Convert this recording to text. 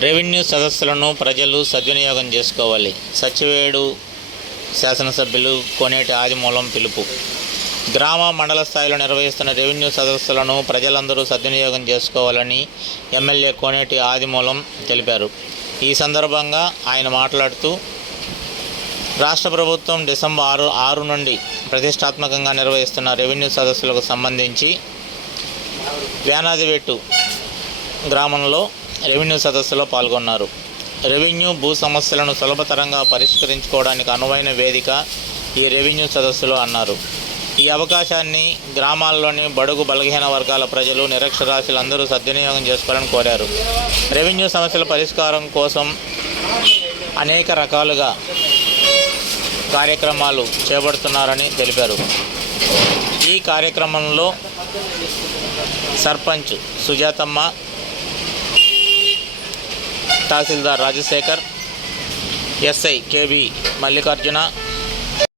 Revenue సదస్సులను ప్రజలు సద్వినియోగం చేసుకోవాలి. సచివేడు శాసనసభ్యులు కోనేటి ఆదిమూలం పిలుపు. గ్రామ మండల స్థాయిలో నిర్వహిస్తున్న రెవెన్యూ సదస్సులను ప్రజలందరూ సద్వినియోగం చేసుకోవాలని ఎమ్మెల్యే కోనేటి ఆదిమూలం తెలిపారు. ఈ సందర్భంగా ఆయన మాట్లాడుతూ రాష్ట్ర ప్రభుత్వం డిసెంబర్ ఆరు ఆరు నుండి ప్రతిష్టాత్మకంగా నిర్వహిస్తున్న రెవెన్యూ సదస్సులకు సంబంధించి వేనాదివెట్టు గ్రామంలో రెవెన్యూ సదస్సులో పాల్గొన్నారు. రెవెన్యూ భూ సమస్యలను సులభతరంగా పరిష్కరించుకోవడానికి అనువైన వేదిక ఈ రెవెన్యూ సదస్సులో అన్నారు. ఈ అవకాశాన్ని గ్రామాల్లోని బడుగు బలహీన వర్గాల ప్రజలు నిరక్షరాస్యులందరూ సద్వినియోగం చేసుకోవాలని కోరారు. రెవెన్యూ సమస్యల పరిష్కారం కోసం అనేక రకాలుగా కార్యక్రమాలు చేపడుతున్నారని తెలిపారు. ఈ కార్యక్రమంలో సర్పంచ్ సుజాతమ్మ तहसीलदार राजशेखर एसई के मलिकारजुन